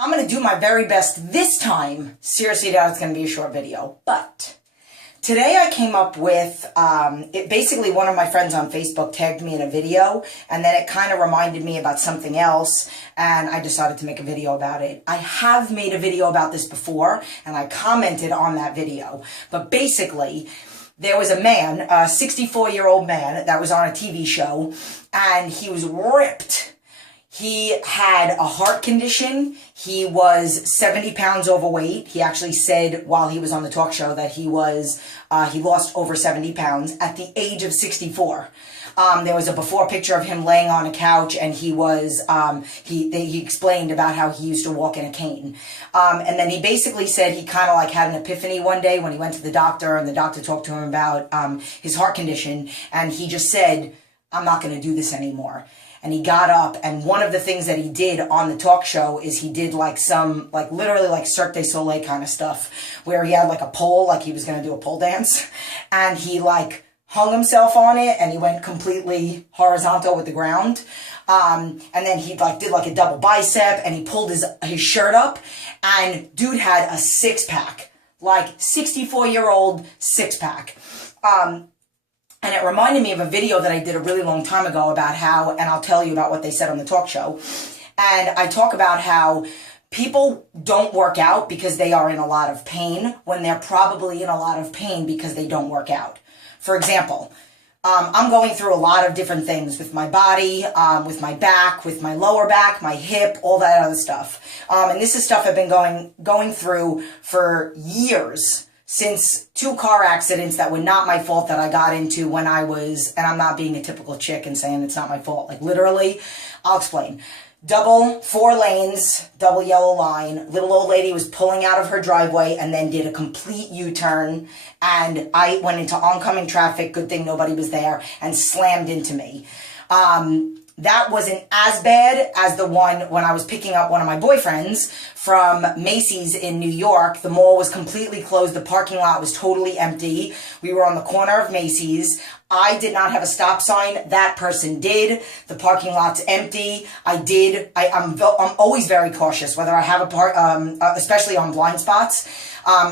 I'm going to do my very best this time. Seriously, doubt it's going to be a short video. But today I came up with, basically one of my friends on Facebook tagged me in a video, and then it kind of reminded me about something else, and I decided to make a video about it. I have made a video about this before, and I commented on that video. But basically, there was a man, a 64-year-old man that was on a TV show, and he was ripped. He had a heart condition. He was 70 pounds overweight. He actually said while he was on the talk show that he lost over 70 pounds at the age of 64. There was a before picture of him laying on a couch, and he explained about how he used to walk in a cane. And then he basically said he kind of like had an epiphany one day when he went to the doctor, and the doctor talked to him about his heart condition, and he just said, "I'm not going to do this anymore." And he got up, and one of the things that he did on the talk show is he did like some, like literally like Cirque du Soleil kind of stuff, where he had like a pole, like he was going to do a pole dance, and he like hung himself on it, and he went completely horizontal with the ground. And then he like did like a double bicep, and he pulled his shirt up, and dude had a six-pack, like 64-year-old six-pack. And it reminded me of a video that I did a really long time ago about how, and I'll tell you about what they said on the talk show. And I talk about how people don't work out because they are in a lot of pain when they're probably in a lot of pain because they don't work out. For example, I'm going through a lot of different things with my body, with my back, with my lower back, my hip, all that other stuff. And this is stuff I've been going through for years. Since 2 car accidents that were not my fault that I got into when I was, and I'm not being a typical chick and saying it's not my fault, like literally, I'll explain. 4 lanes, double yellow line, little old lady was pulling out of her driveway and then did a complete U-turn, and I went into oncoming traffic, good thing nobody was there, and slammed into me. That wasn't as bad as the one when I was picking up one of my boyfriends from Macy's in New York. The mall was completely closed. The parking lot was totally empty. We were on the corner of Macy's. I did not have a stop sign. That person did. The parking lot's empty. I'm always very cautious, whether I have especially on blind spots.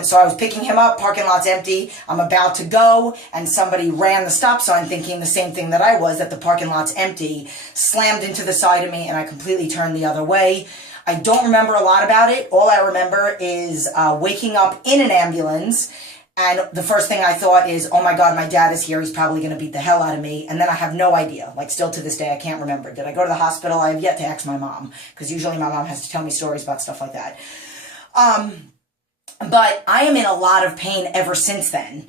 So I was picking him up, parking lot's empty, I'm about to go, and somebody ran the stop sign thinking the same thing that I was, that the parking lot's empty, slammed into the side of me, and I completely turned the other way. I don't remember a lot about it. All I remember is waking up in an ambulance, and the first thing I thought is, oh my God, my dad is here, he's probably going to beat the hell out of me, and then I have no idea. Like, still to this day, I can't remember. Did I go to the hospital? I have yet to ask my mom, because usually my mom has to tell me stories about stuff like that. But I am in a lot of pain ever since then.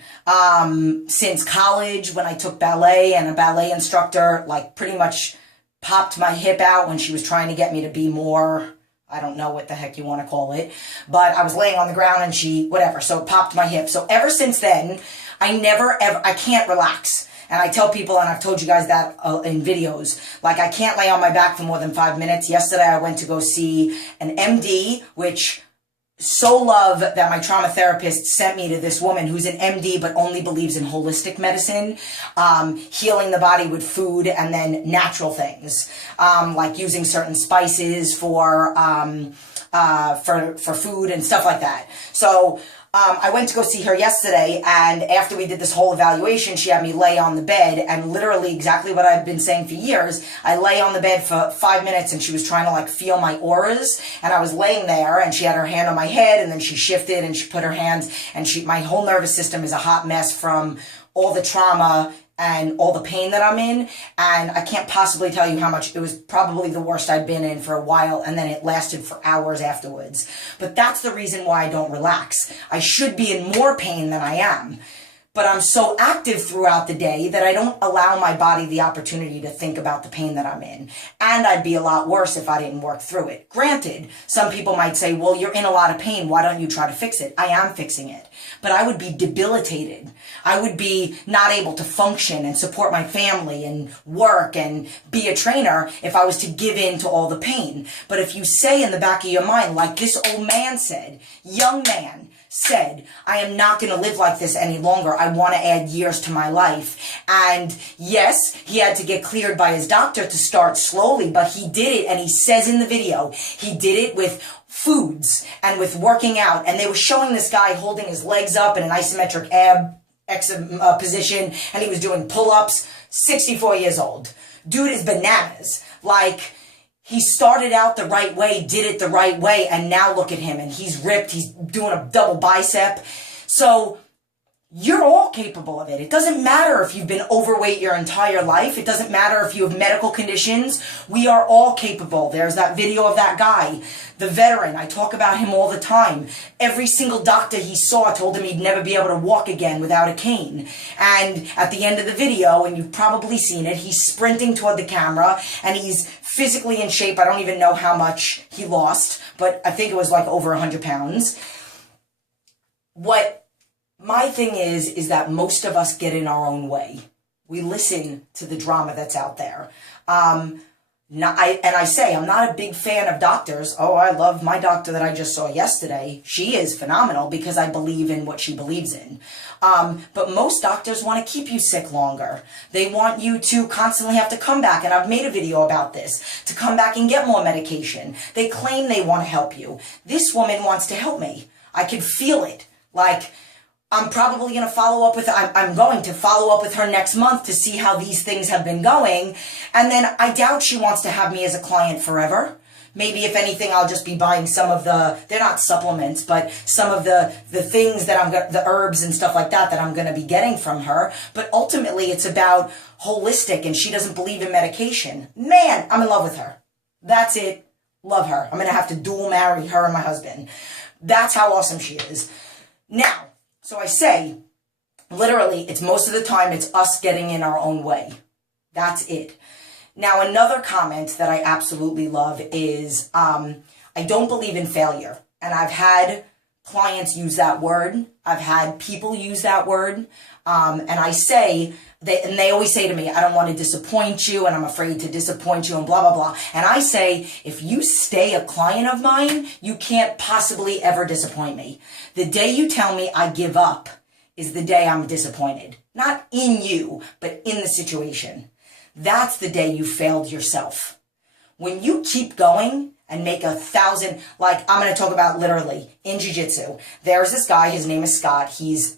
Since college, when I took ballet, and a ballet instructor, like, pretty much popped my hip out when she was trying to get me to be more, I don't know what the heck you want to call it, but I was laying on the ground and whatever, so it popped my hip. So ever since then, I can't relax. And I tell people, and I've told you guys that in videos, like I can't lay on my back for more than 5 minutes. Yesterday I went to go see an MD, which so love that my trauma therapist sent me to this woman who's an MD but only believes in holistic medicine, healing the body with food and then natural things, like using certain spices for food and stuff like that. So I went to go see her yesterday, and after we did this whole evaluation, she had me lay on the bed, and literally exactly what I've been saying for years, I lay on the bed for 5 minutes, and she was trying to like feel my auras, and I was laying there, and she had her hand on my head, and then she shifted, and she put her hands, and my whole nervous system is a hot mess from all the trauma and all the pain that I'm in, and I can't possibly tell you how much. It was probably the worst I'd been in for a while, and then it lasted for hours afterwards. But that's the reason why I don't relax. I should be in more pain than I am, but I'm so active throughout the day that I don't allow my body the opportunity to think about the pain that I'm in. And I'd be a lot worse if I didn't work through it. Granted, some people might say, well, you're in a lot of pain, why don't you try to fix it? I am fixing it. But I would be debilitated. I would be not able to function and support my family and work and be a trainer if I was to give in to all the pain. But if you say in the back of your mind, like this old man said, young man, said, I am not going to live like this any longer. I want to add years to my life. And yes, he had to get cleared by his doctor to start slowly, but he did it. And he says in the video, he did it with foods and with working out. And they were showing this guy holding his legs up in an isometric position, and he was doing pull-ups, 64 years old. Dude is bananas. Like, he started out the right way, did it the right way, and now look at him, and he's ripped, he's doing a double bicep. So, you're all capable of it. It doesn't matter if you've been overweight your entire life. It doesn't matter if you have medical conditions. We are all capable. There's that video of that guy, the veteran. I talk about him all the time. Every single doctor he saw told him he'd never be able to walk again without a cane. And at the end of the video, and you've probably seen it, he's sprinting toward the camera, and he's physically in shape. I don't even know how much he lost, but I think it was like over 100 pounds. My thing is that most of us get in our own way. We listen to the drama that's out there. I say, I'm not a big fan of doctors. Oh, I love my doctor that I just saw yesterday. She is phenomenal because I believe in what she believes in. But most doctors want to keep you sick longer. They want you to constantly have to come back, and I've made a video about this, to come back and get more medication. They claim they want to help you. This woman wants to help me. I can feel it. Like, I'm probably going to follow up with, I'm going to follow up with her next month to see how these things have been going. And then I doubt she wants to have me as a client forever. Maybe if anything, I'll just be buying some of they're not supplements, but some of the things that the herbs and stuff like that I'm going to be getting from her. But ultimately it's about holistic, and she doesn't believe in medication. Man, I'm in love with her. That's it. Love her. I'm going to have to dual marry her and my husband. That's how awesome she is. Now, so I say, literally, it's most of the time, it's us getting in our own way. That's it. Now, another comment that I absolutely love is, I don't believe in failure. And I've had clients use that word. I've had people use that word. And I say, they always say to me, I don't want to disappoint you, and I'm afraid to disappoint you, and blah, blah, blah. And I say, if you stay a client of mine, you can't possibly ever disappoint me. The day you tell me I give up is the day I'm disappointed. Not in you, but in the situation. That's the day you failed yourself. When you keep going and make 1,000, like I'm going to talk about literally in jiu-jitsu, there's this guy, his name is Scott. He's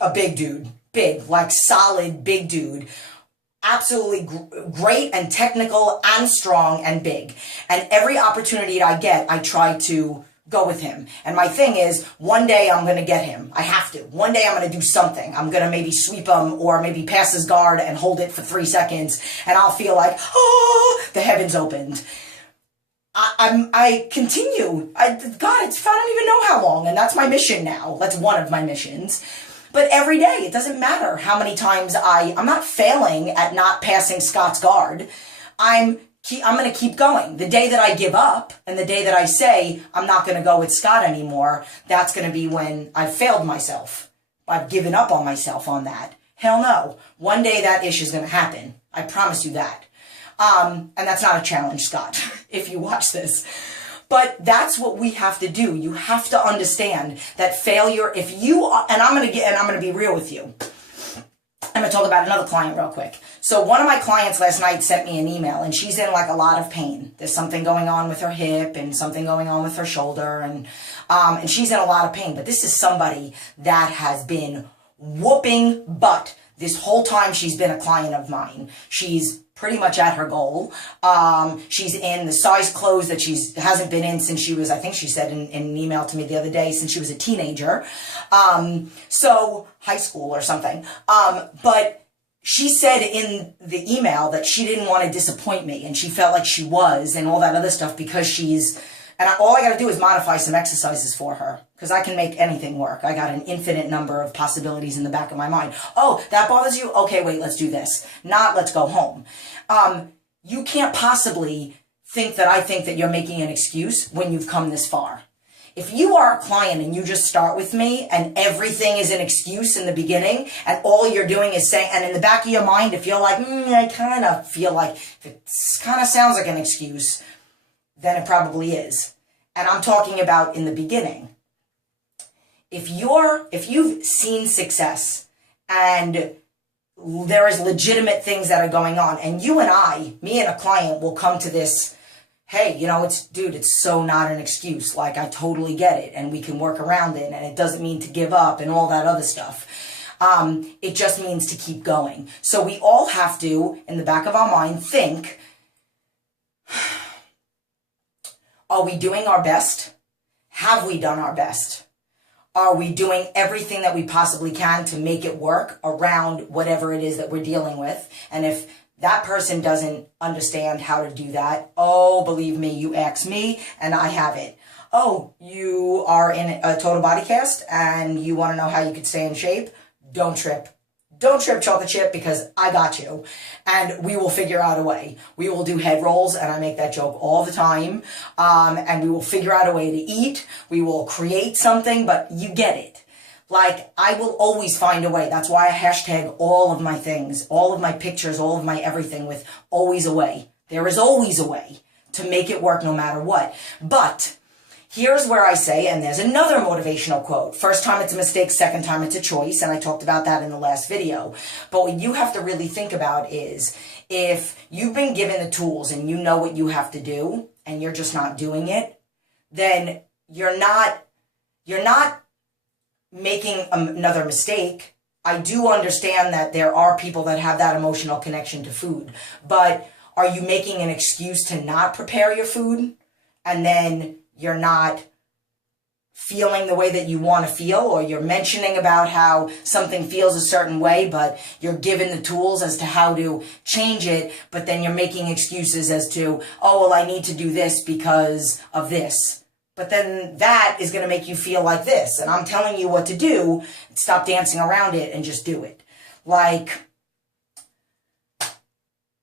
a big dude. Big, like solid, big dude. Absolutely great and technical and strong and big. And every opportunity I get, I try to go with him. And my thing is, one day I'm going to get him. I have to. One day I'm going to do something. I'm going to maybe sweep him or maybe pass his guard and hold it for 3 seconds. And I'll feel like, oh, the heavens opened. I continue. God, I don't even know how long. And that's my mission now. That's one of my missions. But every day, it doesn't matter how many times I'm not failing at not passing Scott's guard. I'm going to keep going. The day that I give up and the day that I say I'm not going to go with Scott anymore, that's going to be when I've failed myself. I've given up on myself on that. Hell no. One day that issue is going to happen. I promise you that. And that's not a challenge, Scott, if you watch this. But that's what we have to do. You have to understand that failure, if you are, and I'm going to be real with you. I'm going to talk about another client real quick. So one of my clients last night sent me an email, and she's in like a lot of pain. There's something going on with her hip and something going on with her shoulder, and she's in a lot of pain. But this is somebody that has been whooping butt this whole time she's been a client of mine. She's pretty much at her goal. She's in the size clothes that hasn't been in since she was, I think she said in an email to me the other day, since she was a teenager. So high school or something. But she said in the email that she didn't want to disappoint me, and she felt like she was, and all that other stuff, because all I got to do is modify some exercises for her, because I can make anything work. I got an infinite number of possibilities in the back of my mind. Oh, that bothers you? Okay, wait, let's do this. Not, let's go home. You can't possibly think that I think that you're making an excuse when you've come this far. If you are a client and you just start with me and everything is an excuse in the beginning, and all you're doing is saying, and in the back of your mind, if you're like, I kind of feel like, if it kind of sounds like an excuse, then it probably is. And I'm talking about in the beginning. if you've seen success and there is legitimate things that are going on, and me and a client will come to this, hey, it's so not an excuse. Like, I totally get it, and we can work around it, and it doesn't mean to give up and all that other stuff. It just means to keep going. So we all have to, in the back of our mind, think, are we doing our best? Have we done our best? Are we doing everything that we possibly can to make it work around whatever it is that we're dealing with? And if that person doesn't understand how to do that, oh, believe me, you ask me and I have it. Oh, you are in a total body cast and you want to know how you could stay in shape? Don't trip. Don't trip, chocolate chip, because I got you. And we will figure out a way. We will do head rolls, and I make that joke all the time. And we will figure out a way to eat. We will create something, but you get it. Like, I will always find a way. That's why I hashtag all of my things, all of my pictures, all of my everything with always a way. There is always a way to make it work no matter what. But here's where I say, and there's another motivational quote. First time it's a mistake, second time it's a choice. And I talked about that in the last video. But what you have to really think about is, if you've been given the tools and you know what you have to do and you're just not doing it, then you're not making another mistake. I do understand that there are people that have that emotional connection to food. But are you making an excuse to not prepare your food? And then you're not feeling the way that you want to feel, or you're mentioning about how something feels a certain way, but you're given the tools as to how to change it, but then you're making excuses as to, oh, well, I need to do this because of this. But then that is going to make you feel like this. And I'm telling you what to do. Stop dancing around it and just do it. Like,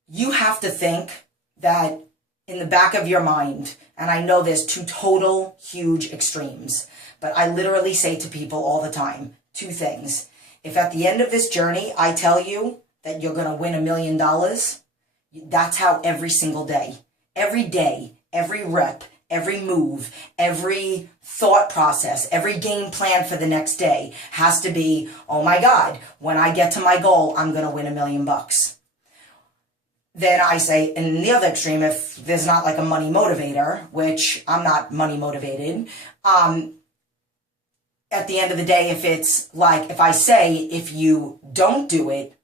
you have to think that in the back of your mind, and I know there's two total huge extremes, but I literally say to people all the time, two things. If at the end of this journey, I tell you that you're going to win $1 million, that's how every single day, every rep, every move, every thought process, every game plan for the next day has to be, oh my God, when I get to my goal, I'm going to win $1 million. Then I say, in the other extreme, if there's not like a money motivator, which I'm not money motivated, at the end of the day, if it's like, if I say, if you don't do it,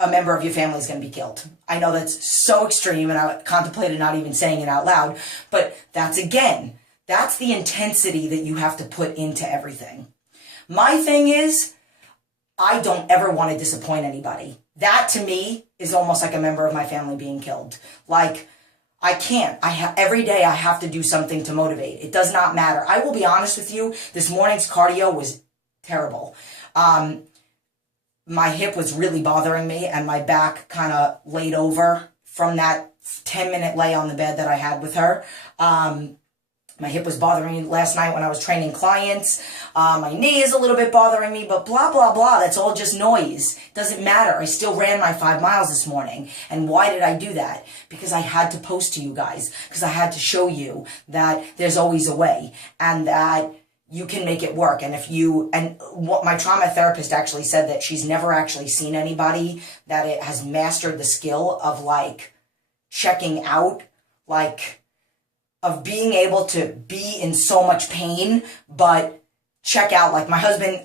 a member of your family is going to be killed. I know that's so extreme, and I contemplated not even saying it out loud, but that's the intensity that you have to put into everything. My thing is, I don't ever want to disappoint anybody. That to me is almost like a member of my family being killed. Like, I can't. Every day I have to do something to motivate. It does not matter. I will be honest with you. This morning's cardio was terrible. My hip was really bothering me, and my back kind of laid over from that 10-minute lay on the bed that I had with her. My hip was bothering me last night when I was training clients. My knee is a little bit bothering me, but blah, blah, blah. That's all just noise. Doesn't matter. I still ran my 5 miles this morning. And why did I do that? Because I had to post to you guys. Because I had to show you that there's always a way. And that you can make it work. And what my trauma therapist actually said, that she's never actually seen anybody that it has mastered the skill of like checking out, like, of being able to be in so much pain, but check out. Like, my husband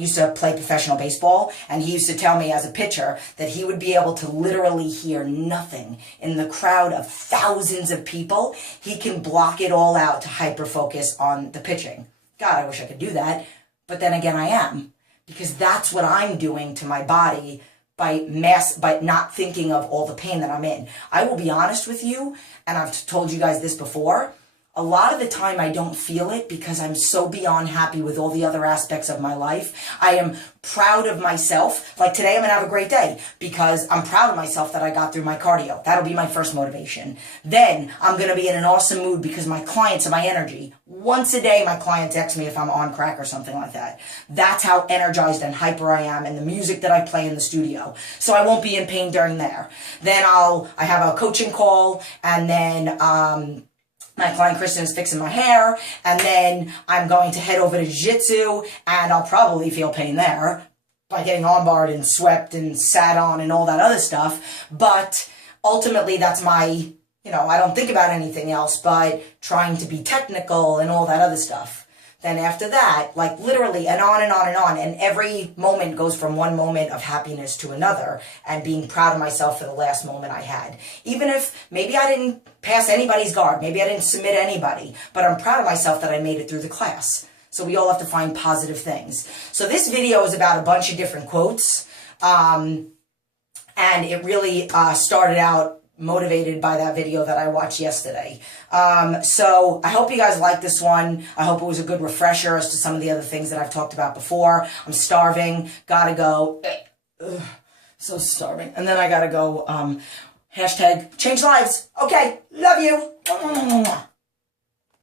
used to play professional baseball, and he used to tell me as a pitcher that he would be able to literally hear nothing in the crowd of thousands of people. He can block it all out to hyper-focus on the pitching. God, I wish I could do that. But then again, I am. Because that's what I'm doing to my body by not thinking of all the pain that I'm in. I will be honest with you, and I've told you guys this before, a lot of the time I don't feel it because I'm so beyond happy with all the other aspects of my life. I am proud of myself. Like today, I'm going to have a great day because I'm proud of myself that I got through my cardio. That'll be my first motivation. Then I'm going to be in an awesome mood because my clients are my energy. Once a day, my client texts me if I'm on crack or something like that. That's how energized and hyper I am, and the music that I play in the studio. So I won't be in pain during there. Then I have a coaching call, and then my client Kristen is fixing my hair, and then I'm going to head over to jiu-jitsu, and I'll probably feel pain there by getting armbarred and swept and sat on and all that other stuff. But ultimately, that's my, I don't think about anything else but trying to be technical and all that other stuff. Then after that, like literally, and on and on and on, and every moment goes from one moment of happiness to another, and being proud of myself for the last moment I had. Even if maybe I didn't pass anybody's guard, maybe I didn't submit anybody, but I'm proud of myself that I made it through the class. So we all have to find positive things. So this video is about a bunch of different quotes, and it really started out motivated by that video that I watched yesterday. So I hope you guys like this one. I hope it was a good refresher as to some of the other things that I've talked about before. I'm starving, gotta go. Ugh, so starving. And then I gotta go, hashtag change lives. Okay, love you.